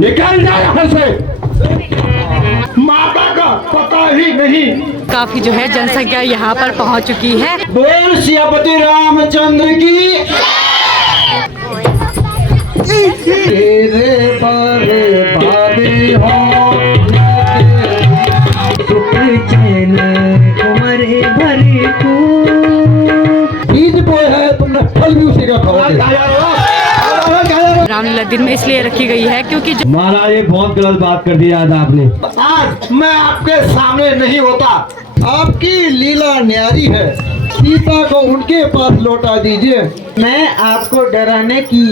निकल जाए यहाँ से, माता का पता ही नहीं। काफी जो है जनसंख्या यहाँ पर पहुँच चुकी है। बोल सियापति रामचंद्र की। तेरे बारे बारे हो सुख चैन तुम्हारे भरे को, बीज बोए है तुमने, फल भी उसी का खाओगे। रामलीला दिन में इसलिए रखी गई है क्योंकि महाराज ये बहुत गलत बात कर दी आज आपने। आज मैं आपके सामने नहीं होता। आपकी लीला न्यारी है, सीता को उनके पास लौटा दीजिए। मैं आपको डराने की।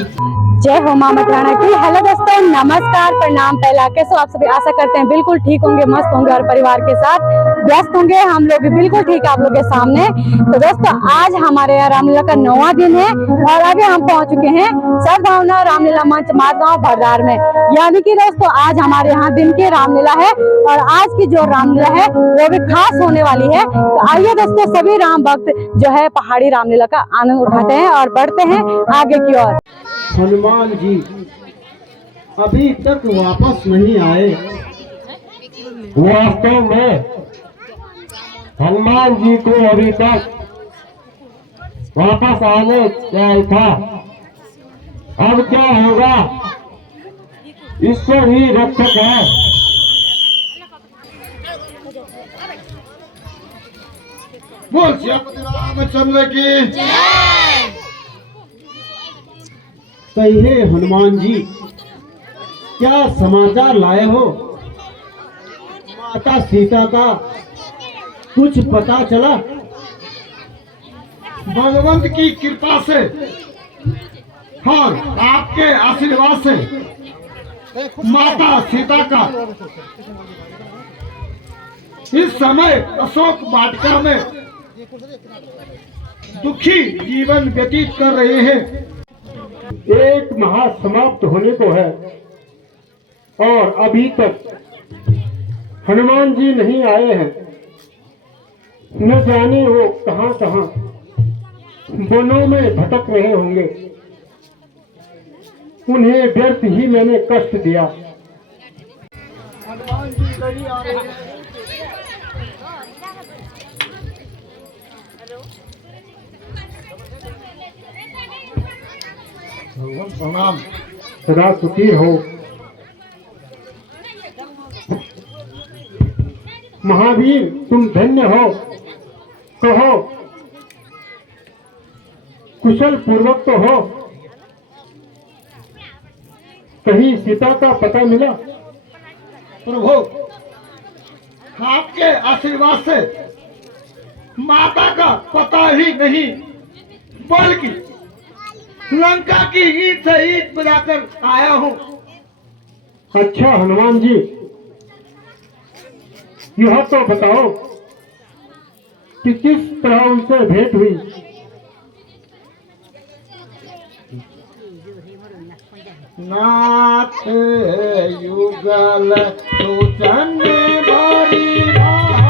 जय हो माँ मथुराना की। हेलो दोस्तों, नमस्कार, प्रणाम। पहला कैसे आप सभी, आशा करते हैं बिल्कुल ठीक होंगे, मस्त होंगे और परिवार के साथ व्यस्त होंगे। हम लोग भी बिल्कुल ठीक आप लोग के सामने। तो दोस्तों आज हमारे यहाँ रामलीला का 9वां दिन है और अभी हम पहुंच चुके हैं सद्भावना रामलीला मंच मारगांव भरदार में। यानी कि दोस्तों आज हमारे यहाँ दिन की रामलीला है और आज की जो रामलीला है वो भी खास होने वाली है। तो आइए दोस्तों सभी राम भक्त जो है पहाड़ी रामलीला का आनंद उठाते हैं और बढ़ते हैं आगे की ओर। हनुमान जी अभी तक वापस नहीं आए। वास्तव में हनुमान जी को अभी तक वापस आने चाहिए था। अब क्या होगा, ईश्वर ही रक्षक है। बोल सियापति रामचंद्र की जय। कहिए हनुमान जी, क्या समाचार लाए हो? माता सीता का कुछ पता चला? भगवंत की कृपा से, हाँ आपके आशीर्वाद से माता सीता का इस समय अशोक वाटिका में दुखी जीवन व्यतीत कर रहे हैं। एक माह समाप्त होने को है और अभी तक हनुमान जी नहीं आए हैं। न जाने वो कहां कहां वनों में भटक रहे होंगे। उन्हें व्यर्थ ही मैंने कष्ट दिया। हनुमान जी नहीं आ रहे हैं। प्रणाम। सदा सुखी हो। महावीर तुम धन्य हो। कहो कुशल पूर्वक तो हो। कहीं सीता का पता मिला? प्रभु आपके आशीर्वाद से माता का पता ही नहीं, बल्कि लंका की ईंट से ईंट बजाकर आया हूँ। अच्छा हनुमान जी, यह तो बताओ कि किस तरह उनसे भेंट हुई? नाथ युगल सुचन भारी भारी,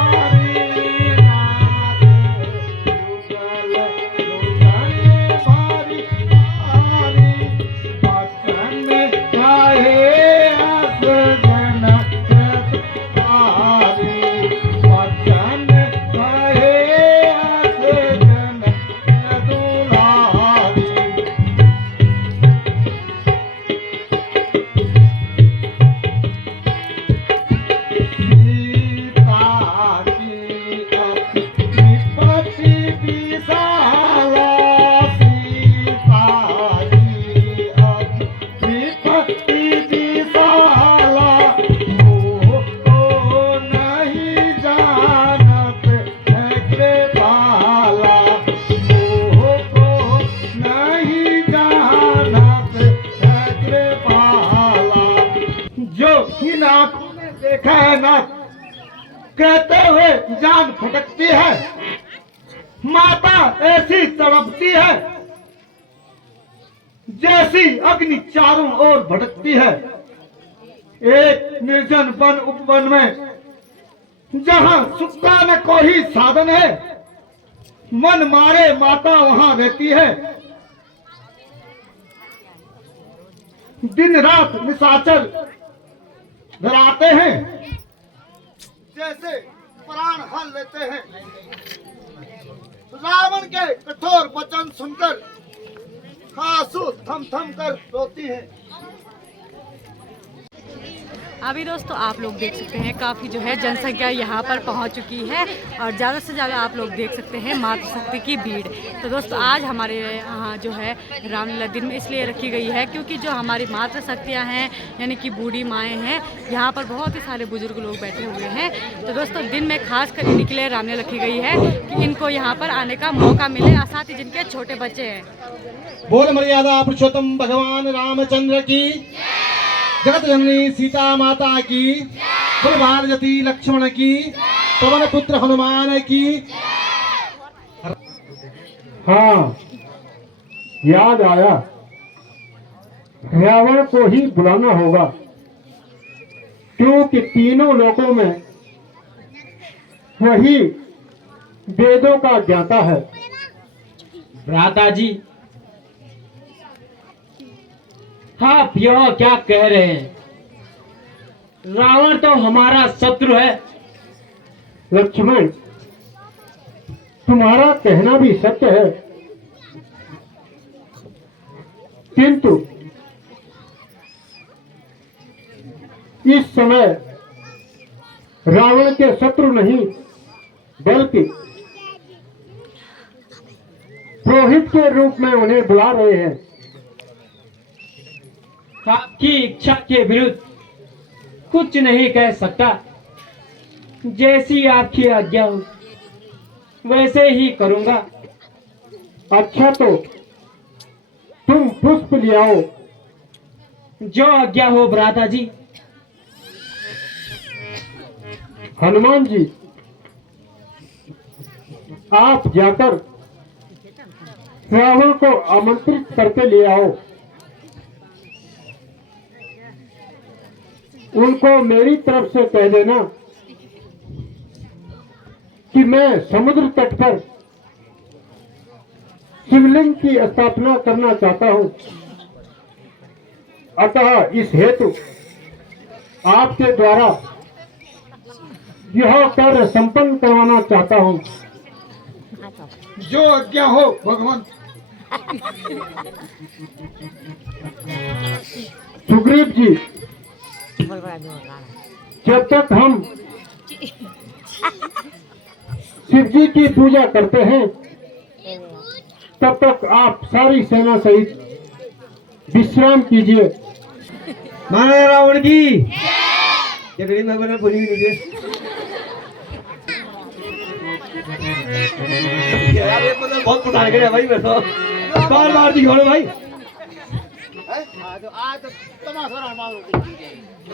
देखा है ना, कहते हुए जान फटकती है। माता ऐसी तड़पती है जैसी अग्नि चारों ओर भटकती है। एक निर्जन वन उपवन में जहां सुख का न कोई साधन है, मन मारे माता वहां रहती है। दिन रात निशाचर डराते हैं, जैसे प्राण हल लेते हैं। रावण के कठोर वचन सुनकर आंसू थम थम कर रोती है। अभी दोस्तों आप लोग देख सकते हैं काफ़ी जो है जनसंख्या यहाँ पर पहुँच चुकी है और ज़्यादा से ज़्यादा आप लोग देख सकते हैं मातृशक्ति की भीड़। तो दोस्तों आज हमारे यहाँ जो है रामलीला दिन में इसलिए रखी गई है क्योंकि जो हमारी मातृशक्तियाँ हैं यानी कि बूढ़ी माएँ हैं, यहाँ पर बहुत ही सारे बुजुर्ग लोग बैठे हुए हैं। तो दोस्तों दिन में खास कर इन्हीं के लिए रामलीला रखी गई है कि इनको यहाँ पर आने का मौका मिले और साथ ही जिनके छोटे बच्चे हैं। बोल मर्यादा पुरुषोत्तम भगवान रामचंद्र की, जगत जननी सीता माता की, बोल भारती लक्ष्मण की, पवन पुत्र हनुमान की। हाँ, याद आया, रावण को ही बुलाना होगा क्योंकि तीनों लोकों में वही वेदों का ज्ञाता है। भ्राता जी, आप यह क्या कह रहे हैं? रावण तो हमारा शत्रु है। लक्ष्मण, तुम्हारा कहना भी सत्य है, किंतु इस समय रावण के शत्रु नहीं बल्कि पुरोहित के रूप में उन्हें बुला रहे हैं। आपकी इच्छा के विरुद्ध कुछ नहीं कह सकता। जैसी आपकी आज्ञा हो वैसे ही करूंगा। अच्छा तो तुम पुष्प ले आओ। जो आज्ञा हो भ्राता जी। हनुमान जी, आप जाकर रावण को आमंत्रित करके ले आओ। उनको मेरी तरफ से कह देना कि मैं समुद्र तट पर शिवलिंग की स्थापना करना चाहता हूं, अतः इस हेतु आपके द्वारा यह कार्य संपन्न करवाना चाहता हूं। जो आज्ञा हो भगवान। सुग्रीव जी, जब तक हम शिव जी की पूजा करते हैं तब तक आप सारी सेना सहित विश्राम कीजिए। महाराज रावण की ये मेरी मैं बना बोली नहीं यार, ये मतलब बहुत पुराने के भाई। मैं तो बार बार दिखाओ भाई।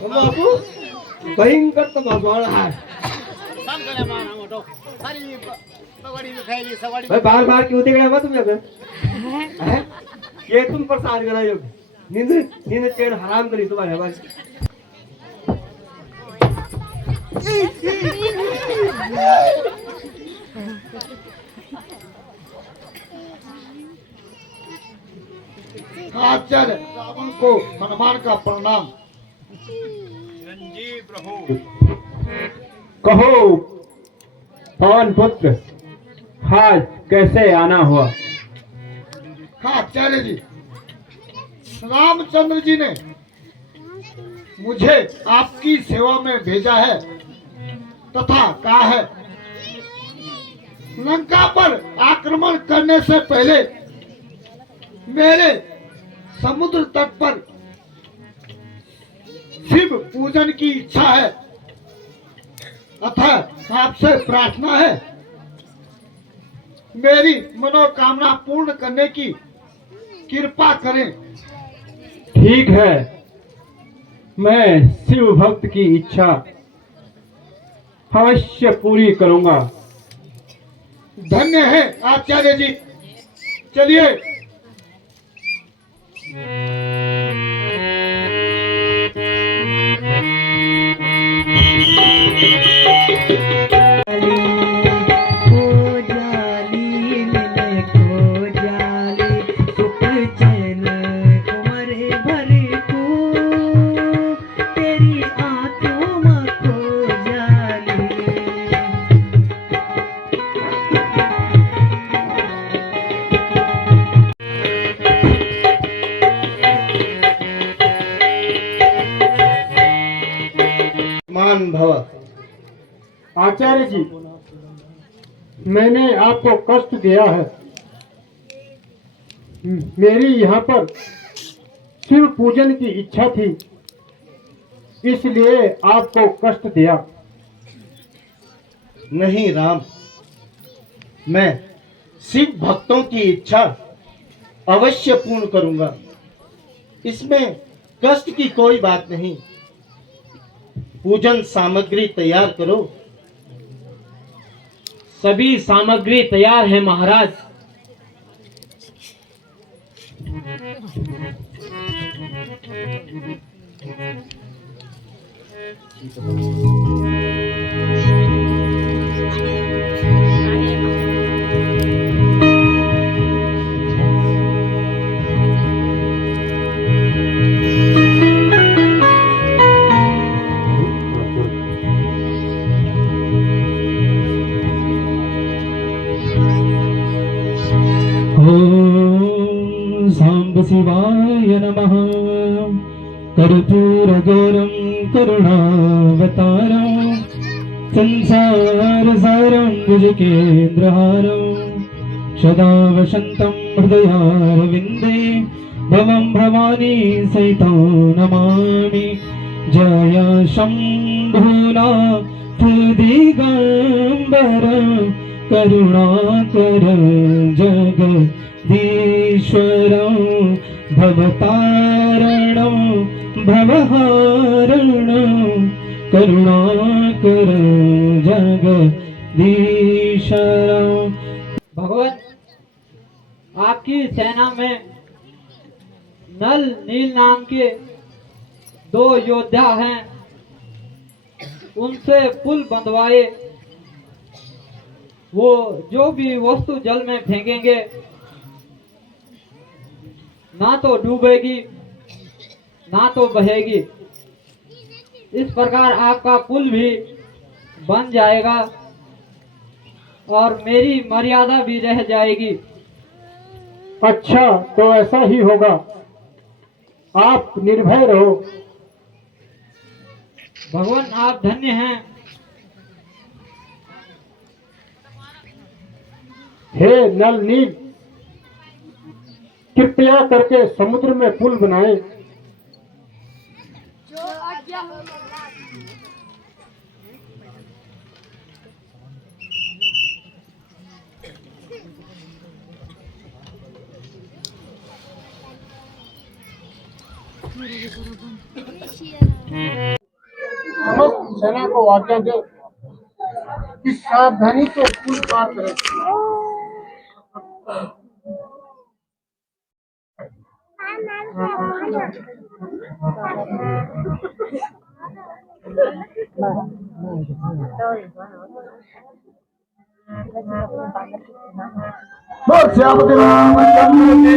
बापू भयंकर तमाशा है भाई। बार बार क्यों देख रहे हो तुम? ये तुम परेशान करा योग नींद नींद चैन हराम करी तुम्हारे हमारे। आचार्य रावण को हनुमान का प्रणाम। कहो पवन पुत्र, आज कैसे आना हुआ? हाँ आचार्य जी, रामचंद्र जी ने मुझे आपकी सेवा में भेजा है तथा कहा है लंका पर आक्रमण करने से पहले मेरे समुद्र तट पर शिव पूजन की इच्छा है, अतः आपसे प्रार्थना है मेरी मनोकामना पूर्ण करने की कृपा करें। ठीक है, मैं शिव भक्त की इच्छा अवश्य पूरी करूंगा। धन्य है आचार्य जी। चलिए। तेरी आंख आयुष्मान भव। आचार्य जी, मैंने आपको कष्ट दिया है। मेरी यहाँ पर शिव पूजन की इच्छा थी, इसलिए आपको कष्ट दिया। नहीं राम, मैं शिव भक्तों की इच्छा अवश्य पूर्ण करूंगा। इसमें कष्ट की कोई बात नहीं। पूजन सामग्री तैयार करो। सभी सामग्री तैयार है महाराज। ॐ साम्ब शिवाय नमः। कर्पूरगौरं करुणावतारं संसारसारं भुजगेन्द्रहारं सदा वसन्तं हृदयारविन्दे भवं भवानी सहितं नमामि। जय शम्भुनाथ दिगम्बर करुणाकर जगदीश्वरं भवतारणं भवहारणं करुणाकर जगदीश्वरं। भगवान, आपकी सेना में नल नील नाम के 2 योद्धा हैं, उनसे पुल बंधवाए। वो जो भी वस्तु जल में फेंकेंगे ना तो डूबेगी ना तो बहेगी। इस प्रकार आपका पुल भी बन जाएगा और मेरी मर्यादा भी रह जाएगी। अच्छा, तो ऐसा ही होगा। आप निर्भय रहो। भगवान, आप धन्य हैं। हे नल नील, कृपया करके समुद्र में पुल बनाएं। समस्त सेना को आज्ञा दे कि सावधानी से पुल पार करें। श्यामती रामचंद्र की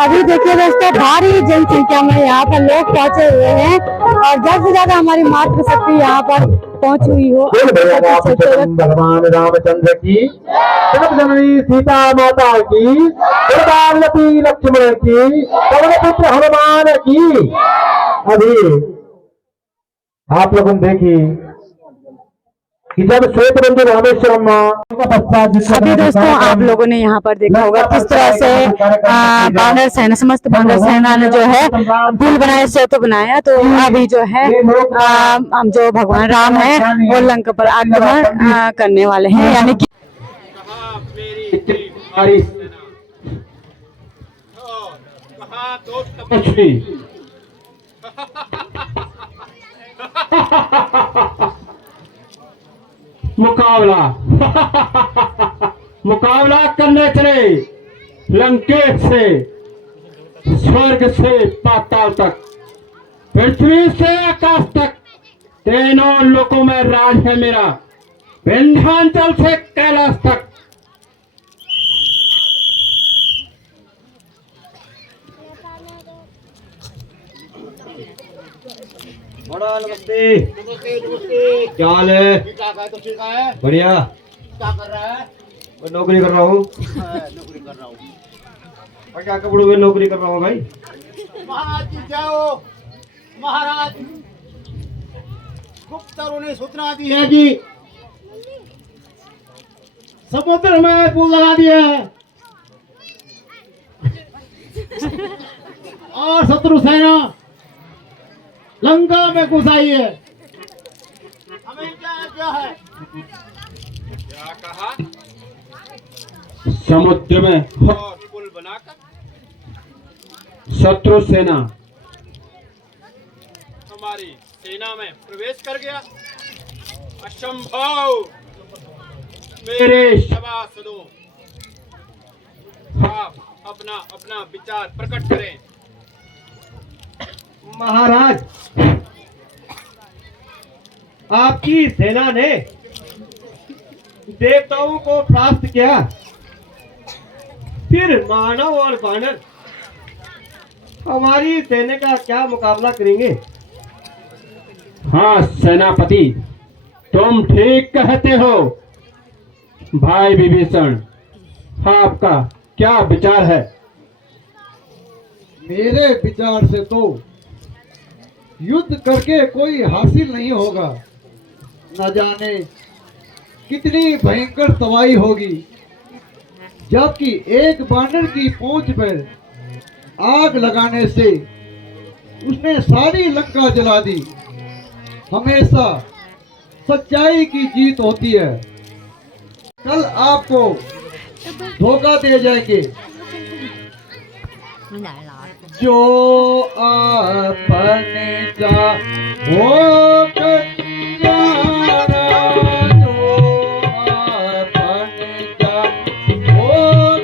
अभी देखिए दोस्तों, भारी जनसंख्या में यहाँ पर लोग पहुंचे हुए हैं और ज्यादा से ज्यादा हमारी मातृशक्ति यहाँ पर पहुंच हुई हो। भगवान रामचंद्र की, जगत जननी सीता माता की, पार्वती लक्ष्मण की, पवन पुत्र हनुमान की। अभी आप लोगों ने देखी कि जब श्वेत बंधु रामेश्वरम अभी दोस्तों आप लोगों ने यहाँ पर देखा होगा किस तरह से बानर सेना, समस्त बानर सेना ने जो है पुल बनाया, सेतु बनाया। तो अभी जो है हम जो भगवान राम है वो लंका पर आक्रमण करने वाले हैं, यानी कि मुकाबला मुकाबला करने चले लंकेश से, स्वर्ग से पाताल तक, पृथ्वी से आकाश तक, तीनों लोकों में राज है मेरा, विंध्याचल से कैलाश तक। बड़ा नमस्ते। क्या हाल है? बढ़िया। क्या कर रहा है? मैं नौकरी कर रहा हूँ। और क्या कपड़ों में नौकरी कर रहा हूँ भाई? महाराज जी जाओ। महाराज गुप्तरों ने सूचना दी है कि समुद्र में पुल लगा दिया है और शत्रु सेना लंका में घुस आई है। हमें क्या है? समुद्र में और पुल बनाकर शत्रु सेना हमारी सेना में प्रवेश कर गया। असंभव। मेरे सभासदों, आप अपना अपना विचार प्रकट करें। महाराज, आपकी सेना ने देवताओं को प्राप्त किया, फिर मानव और वानर हमारी सेना का क्या मुकाबला करेंगे? हाँ सेनापति, तुम ठीक कहते हो। भाई विभीषण, आपका क्या विचार है? मेरे विचार से तो युद्ध करके कोई हासिल नहीं होगा। न जाने कितनी भयंकर तबाही होगी, जबकि एक बानर की पूंछ पर आग लगाने से उसने सारी लंका जला दी। हमेशा सच्चाई की जीत होती है। कल आपको धोखा दे जाएंगे। जो अपने जा वो कन्यारा, जो अपने जा वो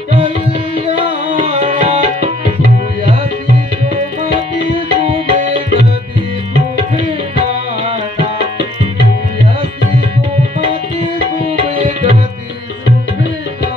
कन्यारा, सुयसी सुमति सुमेगति सुभिनाना, सुयसी सुमति सुमेगति सुभिनाना।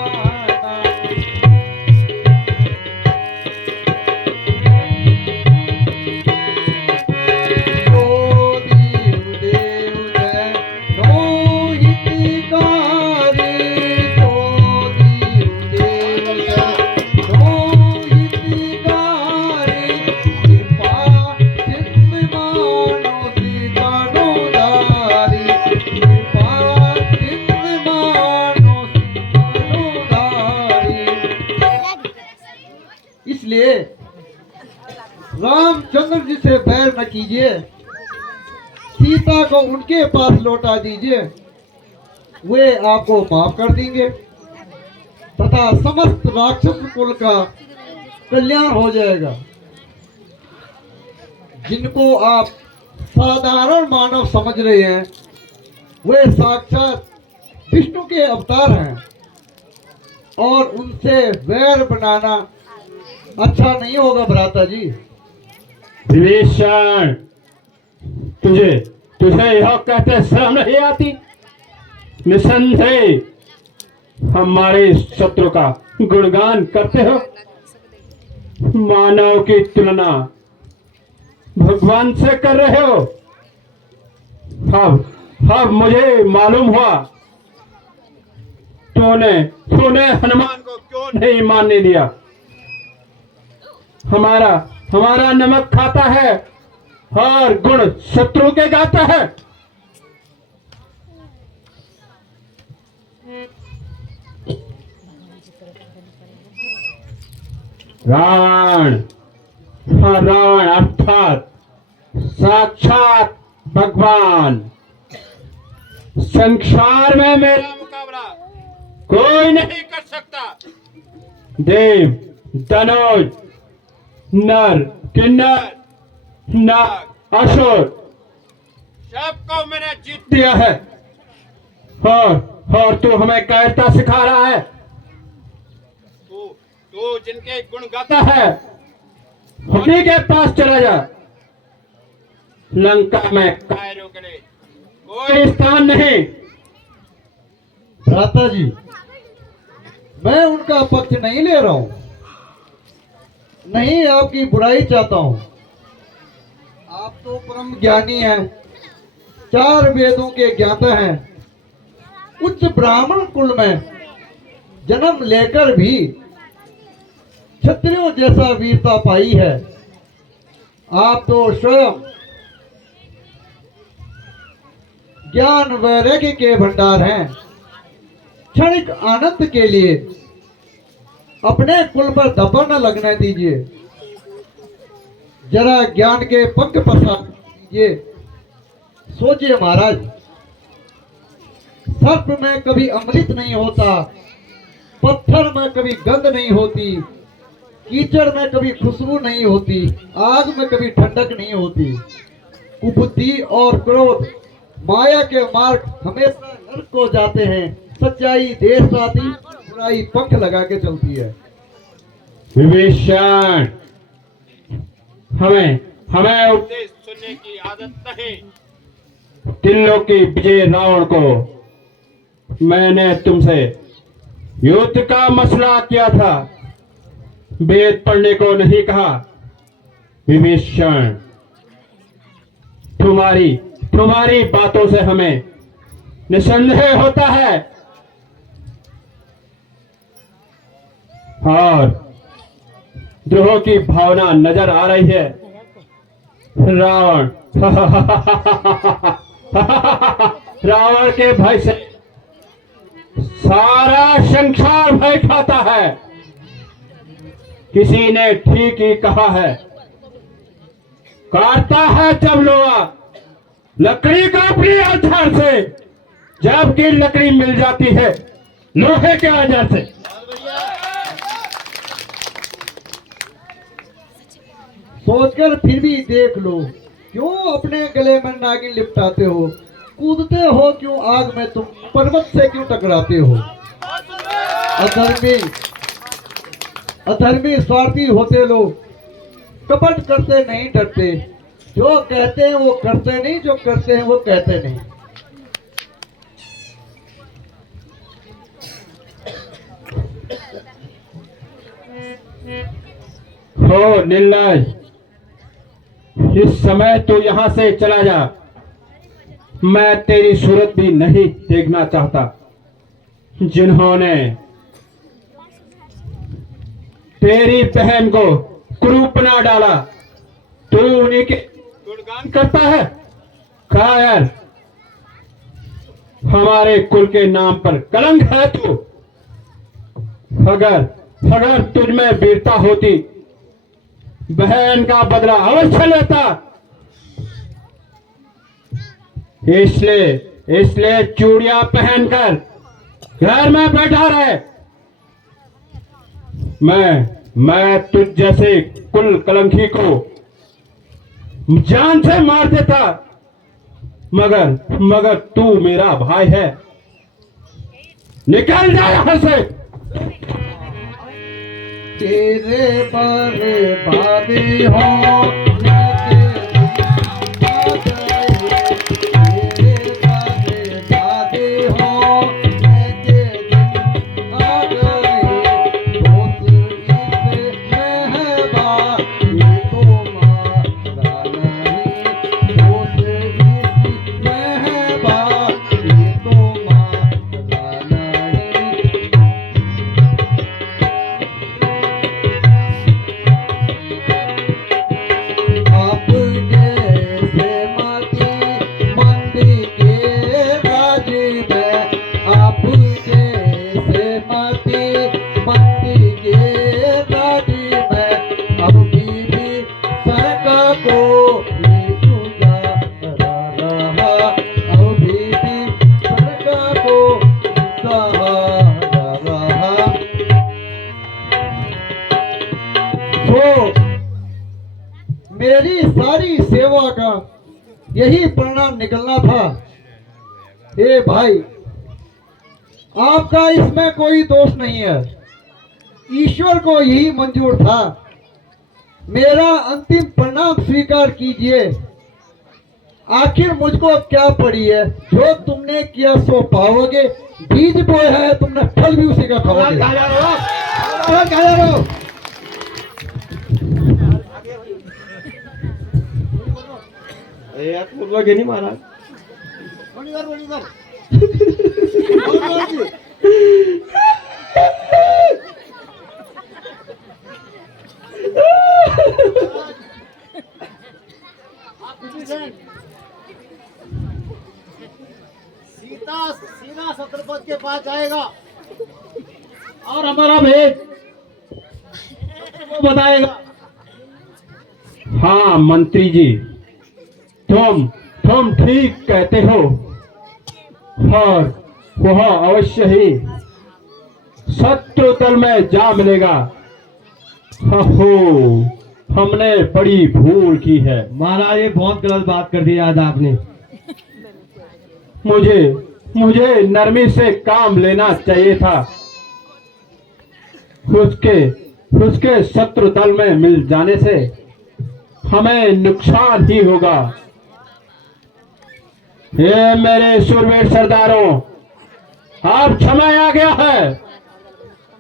इसलिए रामचंद्र जी से बैर न कीजिए, सीता को उनके पास लौटा दीजिए, वे आपको माफ कर देंगे तथा समस्त राक्षस कुल का कल्याण हो जाएगा। जिनको आप साधारण मानव समझ रहे हैं, वे साक्षात विष्णु के अवतार हैं और उनसे वैर बनाना अच्छा नहीं होगा भ्राता जी। विभीषण, तुझे यह कहते शर्म नहीं आती? निसंदेह हमारे शत्रु का गुणगान करते हो। मानव की तुलना भगवान से कर रहे हो। अब मुझे मालूम हुआ तूने हनुमान को क्यों नहीं मानने दिया। हमारा नमक खाता है और गुण शत्रु के गाता है। रावण अर्थात साक्षात भगवान। संसार में मेरा मुकाबला कोई नहीं कर सकता। देव, धनुष, नर, किन्नर, नाग, असुर सबको मैंने जीत दिया है। और तू हमें कायरता सिखा रहा है। तू जिनके गुण गाता है उन्हीं के पास चला जा। लंका में कायरों के लिए कोई स्थान नहीं। भ्राता जी, मैं उनका पक्ष नहीं ले रहा हूं, नहीं आपकी बुराई चाहता हूं। आप तो परम ज्ञानी हैं, 4 वेदों के ज्ञाता हैं, उच्च ब्राह्मण कुल में जन्म लेकर भी क्षत्रियों जैसा वीरता पाई है। आप तो स्वयं ज्ञान वैराग्य के भंडार हैं। क्षणिक आनंद के लिए अपने कुल पर धब्बा न लगने दीजिए। जरा ज्ञान के पंख पसार दीजिए। सोचिए महाराज, सर्प में कभी अमृत नहीं होता, पत्थर में कभी गंध नहीं होती, कीचड़ में कभी खुशबू नहीं होती, आग में कभी ठंडक नहीं होती। कुबुद्धि और क्रोध माया के मार्ग हमेशा नरक को जाते हैं। सच्चाई देर साथी, बुराई पंख लगा के चलती है। विभीषण, हमें उपदेश सुनने की आदत नहीं। त्रिलोक की विजय रावण को मैंने तुमसे युद्ध का मसला किया था, वेद पढ़ने को नहीं कहा। विभीषण, तुम्हारी बातों से हमें निसंदेह होता है और द्रोह की भावना नजर आ रही है। रावण के भय से सारा संसार भय खाता है। किसी ने ठीक ही कहा है, काटता है जब लोहा लकड़ी का अपनी औजार से, जबकि लकड़ी मिल जाती है लोहे के औजार से। सोचकर फिर भी देख लो, क्यों अपने गले में नागिन लिपटाते हो? कूदते हो क्यों आग में? तुम पर्वत से क्यों टकराते हो? अधर्मी स्वार्थी होते लोग कपट करते नहीं डरते। जो कहते हैं वो करते नहीं, जो करते हैं वो कहते नहीं। हो निर्लज, इस समय तू यहां से चला जा। मैं तेरी सूरत भी नहीं देखना चाहता। जिन्होंने तेरी बहन को कुरूप बना डाला, तू उन्हीं के गुणगान करता है। कायर, हमारे कुल के नाम पर कलंक है तू। अगर तुझ में वीरता होती, बहन का बदला अवश्य लेता। इसलिए चूड़ियां पहनकर घर में बैठा रहे। मैं तुझ जैसे कुल कलंकी को जान से मार देता, मगर तू मेरा भाई है। निकल जा यहां से। तेरे बारे बारी हो मेरी सारी सेवा का यही परिणाम निकलना था। ए भाई, आपका इसमें कोई दोष नहीं है। ईश्वर को यही मंजूर था। मेरा अंतिम परिणाम स्वीकार कीजिए। आखिर मुझको क्या पड़ी है? जो तुमने किया सो पाओगे। बीज बोया है तुमने, फल भी उसी का खाओगे। यार पूर्वा के नहीं महाराज। जाएगा और हमारा भेद वो बताएगा। हाँ मंत्री जी, तुम ठीक कहते हो, और वह अवश्य ही शत्रु दल में जा मिलेगा। हो, हमने बड़ी भूल की है। महाराज ये बहुत गलत बात कर दी आज आपने। मुझे नरमी से काम लेना चाहिए था। उसके शत्रु दल में मिल जाने से हमें नुकसान ही होगा। ये मेरे शूरवीर सरदारों, अब समय आ गया है,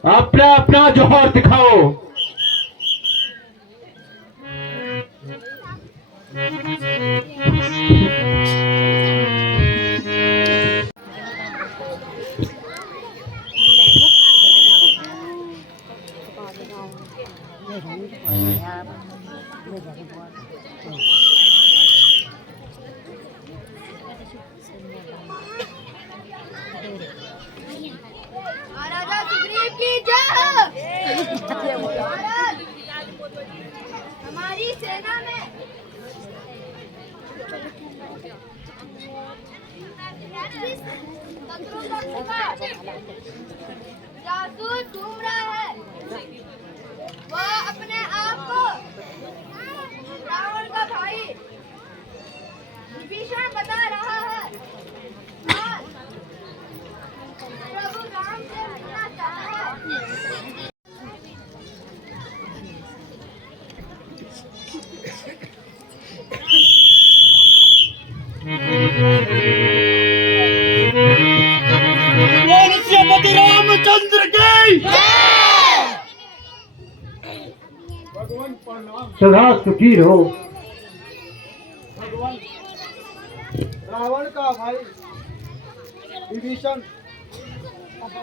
अपना अपना जौहर दिखाओ। महाराजा सुग्रीव की जय। महाराज, हमारी सेना में शत्रुघ्न का जासूस घूम रहा है। वह अपने आप को रावण का भाई विभीषण बता रहा है और प्रभु राम से मिलना चाहता है। रामचंद्र की सदा सुखी रहो। रावण का भाई विभीषण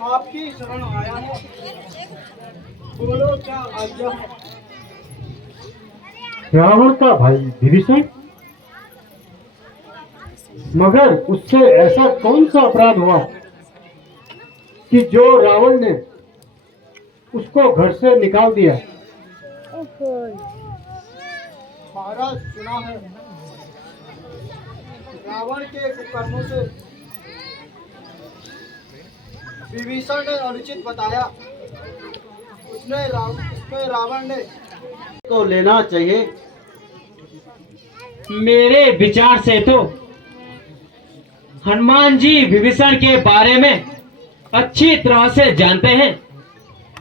आपकी शरण आया है, बोलो क्या आज्ञा है। रावण का भाई विभीषण, मगर उससे ऐसा कौन सा अपराध हुआ कि जो रावण ने उसको घर से निकाल दिया? महाराज सुना है, रावण के कुकर्मों से विभीषण ने अनुचित बताया। उसमें रावण ने को लेना चाहिए। मेरे विचार से तो हनुमान जी विभीषण के बारे में अच्छी तरह से जानते हैं,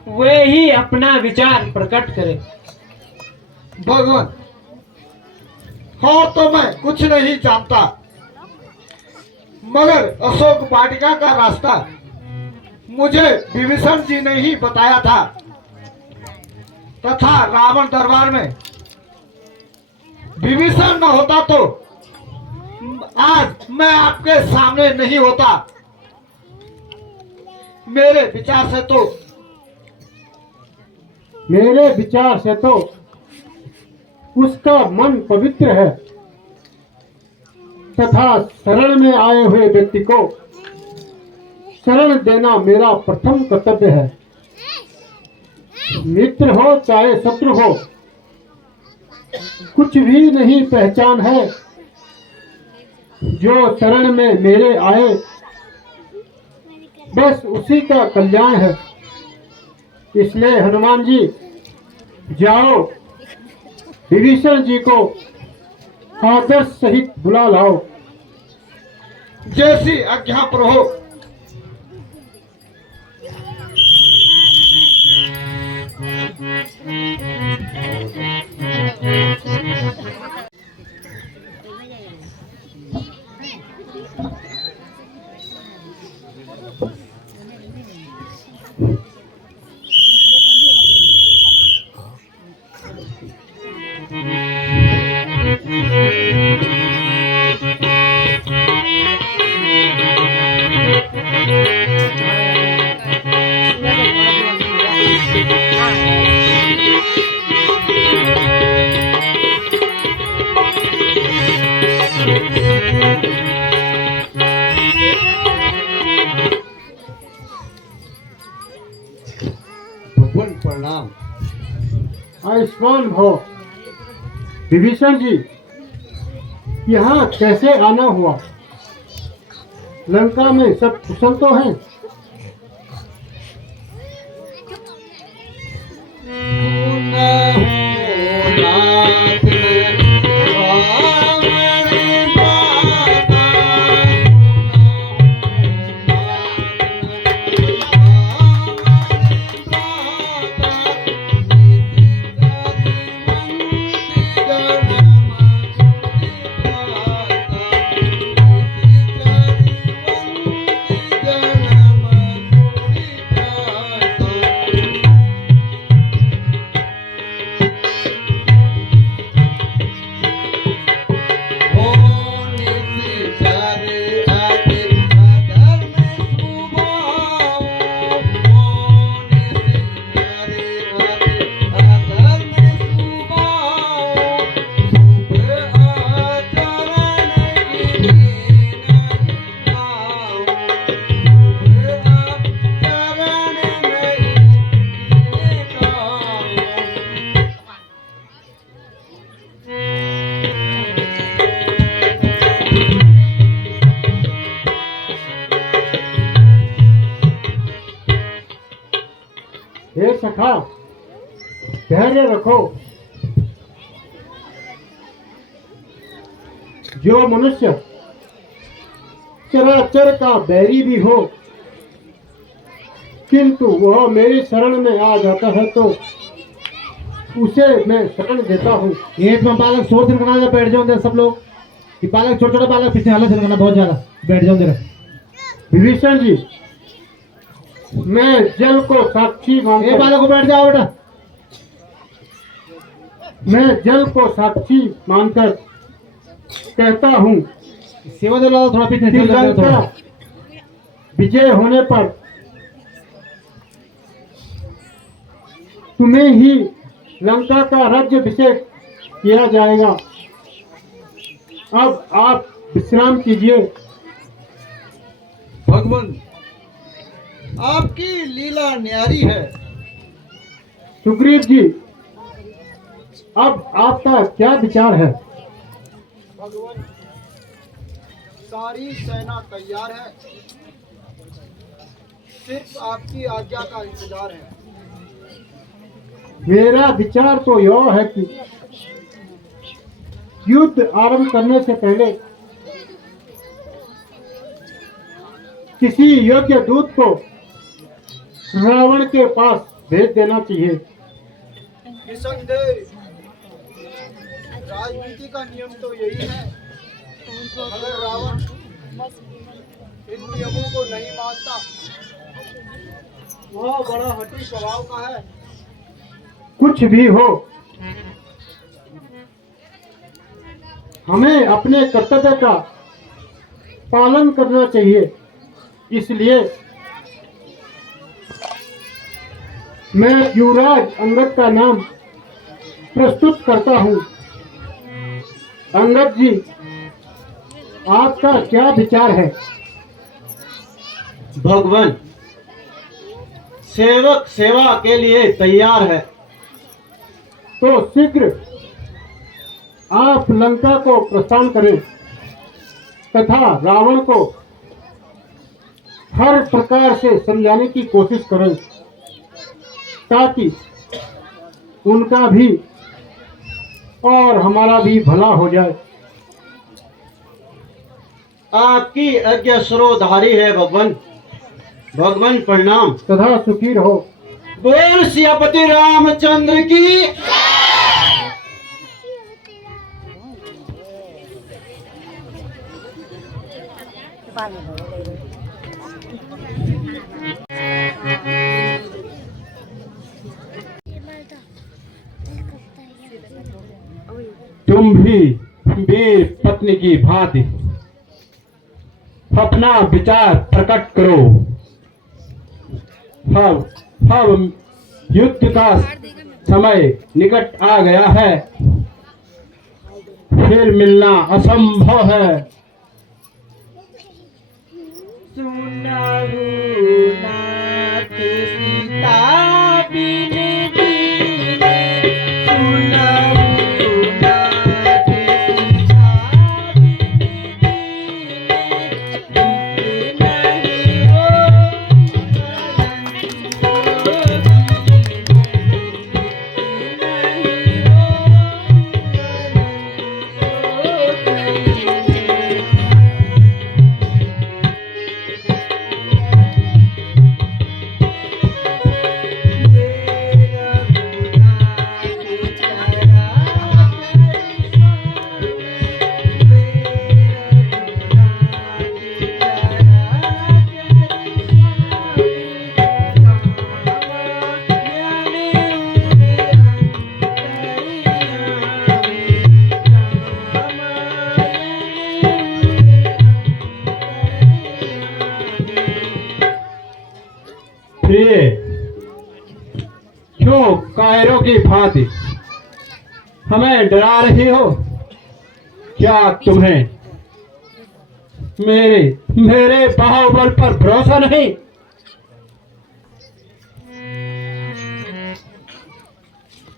वे ही अपना विचार प्रकट करें। भगवान, और तो मैं कुछ नहीं जानता, मगर अशोक वाटिका का रास्ता मुझे विभीषण जी ने ही बताया था, तथा रावण दरबार में विभीषण न होता तो आज मैं आपके सामने नहीं होता। मेरे विचार से तो उसका मन पवित्र है, तथा शरण में आए हुए व्यक्ति को शरण देना मेरा प्रथम कर्तव्य है। मित्र हो चाहे शत्रु हो, कुछ भी नहीं पहचान है। जो शरण में मेरे आए, बस उसी का कल्याण है। इसलिए हनुमान जी, जाओ विभीषण जी को आदर सहित बुला लाओ। जैसी आज्ञा प्रभु। प्रणाम। आयुष्मान भव। विभीषण जी, यहाँ कैसे आना हुआ? लंका में सब कुशल तो हैं? हे सखा, धैर्य रखो। जो मनुष्य चराचर का बैरी भी हो, किंतु वह मेरी शरण में आ जाता है तो उसे मैं शरण देता हूँ। एक में बालक शोर दिन करना, बैठ जाओ अंदर सब लोग। ये बालक छोटे छोटे बालक पीछे हल्ला करना बहुत ज्यादा, बैठ जाओ अंदर। विभीषण जी, मैं जल को साक्षी मानकर, ये बालक को बैठ जाओ बेटा। मैं जल को साक्षी मानकर कहता हूँ सेवा दे लो थोड़ा पीछे कि चल जाओ लंका थोड़ा। विजय होने पर तुम्हें ही लंका का राज्याभिषेक किया जाएगा। अब आप विश्राम कीजिए। भगवान, आपकी लीला न्यारी है। सुग्रीव जी, अब आपका क्या विचार है? भगवान, सारी सेना तैयार है, सिर्फ आपकी आज्ञा का इंतजार है। मेरा विचार तो यह है कि युद्ध आरंभ करने से पहले किसी योग्य दूत को रावण के पास भेज देना चाहिए। निसंदेह राजनीति का नियम तो यही है। अगर रावण इन नियमों को नहीं मानता, वह बड़ा हठी स्वभाव का है। कुछ भी हो, हमें अपने कर्तव्य का पालन करना चाहिए। इसलिए मैं युवराज अंगद का नाम प्रस्तुत करता हूँ। अंगद जी, आपका क्या विचार है? भगवान, सेवक सेवा के लिए तैयार है। तो शीघ्र आप लंका को प्रस्थान करें तथा रावण को हर प्रकार से समझाने की कोशिश करें ताकि उनका भी और हमारा भी भला हो जाए। आपकी आज्ञा सरोधारी है भगवान। भगवान प्रणाम। सदा सुखी रहो। बोल सियापति रामचंद्र की। तुम भी वीर पत्नी की भांति अपना विचार प्रकट करो। अब युद्ध का समय निकट आ गया है, फिर मिलना असंभव है। सुनहु नाथ सीता बिन प्रिय, क्यों कायरों की भांति हमें डरा रही हो? क्या तुम्हें मेरे बाहुबल पर भरोसा नहीं?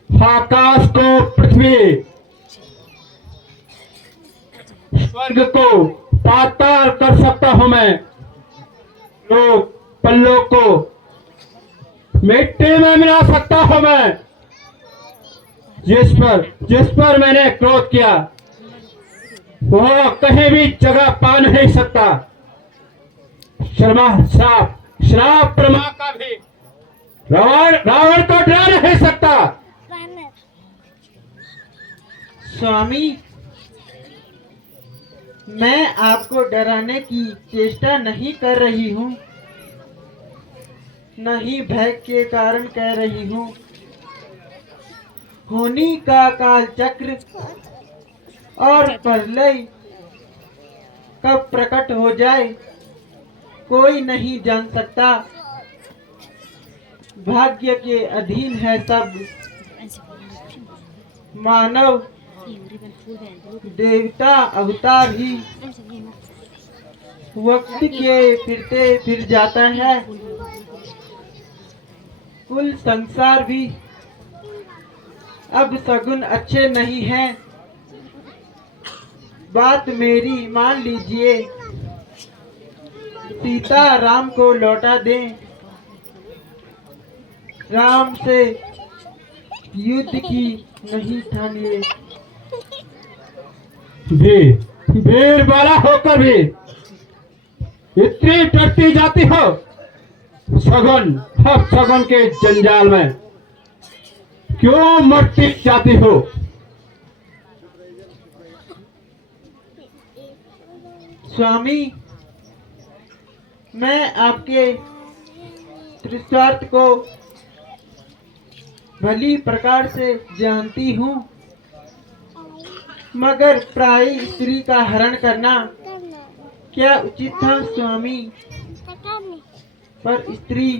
आकाश को पृथ्वी, स्वर्ग को पाताल कर सकता हूं मैं, लोग पल्लों को मिट्टी में मिला सकता हूं मैं। जिस पर मैंने क्रोध किया वो कहीं भी जगह पा नहीं सकता। श्राप ब्रह्मा का भी रावण को डरा नहीं सकता। स्वामी, मैं आपको डराने की चेष्टा नहीं कर रही हूँ, न ही भय के कारण कह रही हूँ। होनी का काल चक्र और प्रलय कब प्रकट हो जाए कोई नहीं जान सकता। भाग्य के अधीन है सब, मानव देवता अवतार ही वक्त के फिरते फिर जाता है। कुल संसार भी अब सगुन अच्छे नहीं हैं। बात मेरी मान लीजिए, सीता राम को लौटा दें, राम से युद्ध की नहीं ठानिए। वीर वाला होकर भी इतनी डरती जाती हो? सगुन के जंजाल में क्यों मरती जाती हो? स्वामी, मैं आपके त्रिस्वार्थ को भली प्रकार से जानती हूँ, मगर प्राय स्त्री का हरण करना क्या उचित था स्वामी? पर स्त्री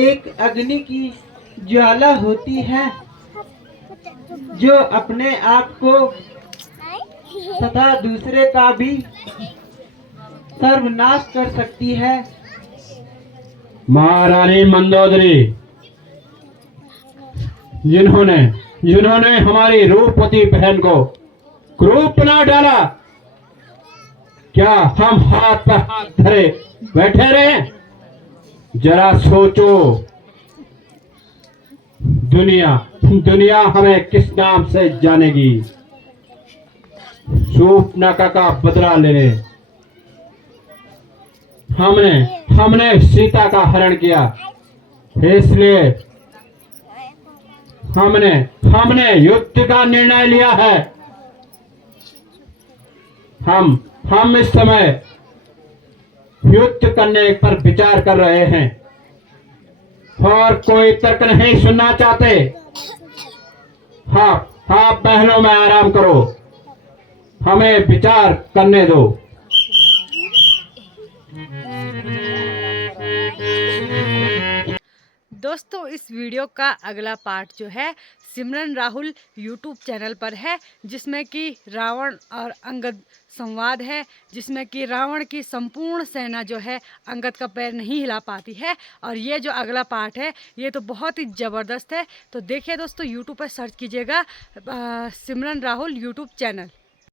एक अग्नि की ज्वाला होती है जो अपने आप को तथा दूसरे का भी सर्वनाश कर सकती है। महारानी मंदोदरी, जिन्होंने हमारी रूपवती बहन को क्रूप बना डाला, क्या हम हाथ पर हाथ धरे बैठे रहे? जरा सोचो, दुनिया हमें किस नाम से जानेगी? शूर्पणखा का बदला लेने हमने सीता का हरण किया, इसलिए हमने युद्ध का निर्णय लिया है। हम इस समय युद्ध करने पर विचार कर रहे हैं और कोई तर्क नहीं सुनना चाहते। हाँ, बहनों में आराम करो, हमें विचार करने दो। दोस्तों, इस वीडियो का अगला पार्ट जो है सिमरन राहुल यूट्यूब चैनल पर है, जिसमें कि रावण और अंगद संवाद है, जिसमें कि रावण की संपूर्ण सेना जो है अंगद का पैर नहीं हिला पाती है। और ये जो अगला पार्ट है ये तो बहुत ही ज़बरदस्त है। तो देखिए दोस्तों, यूट्यूब पर सर्च कीजिएगा सिमरन राहुल यूट्यूब चैनल।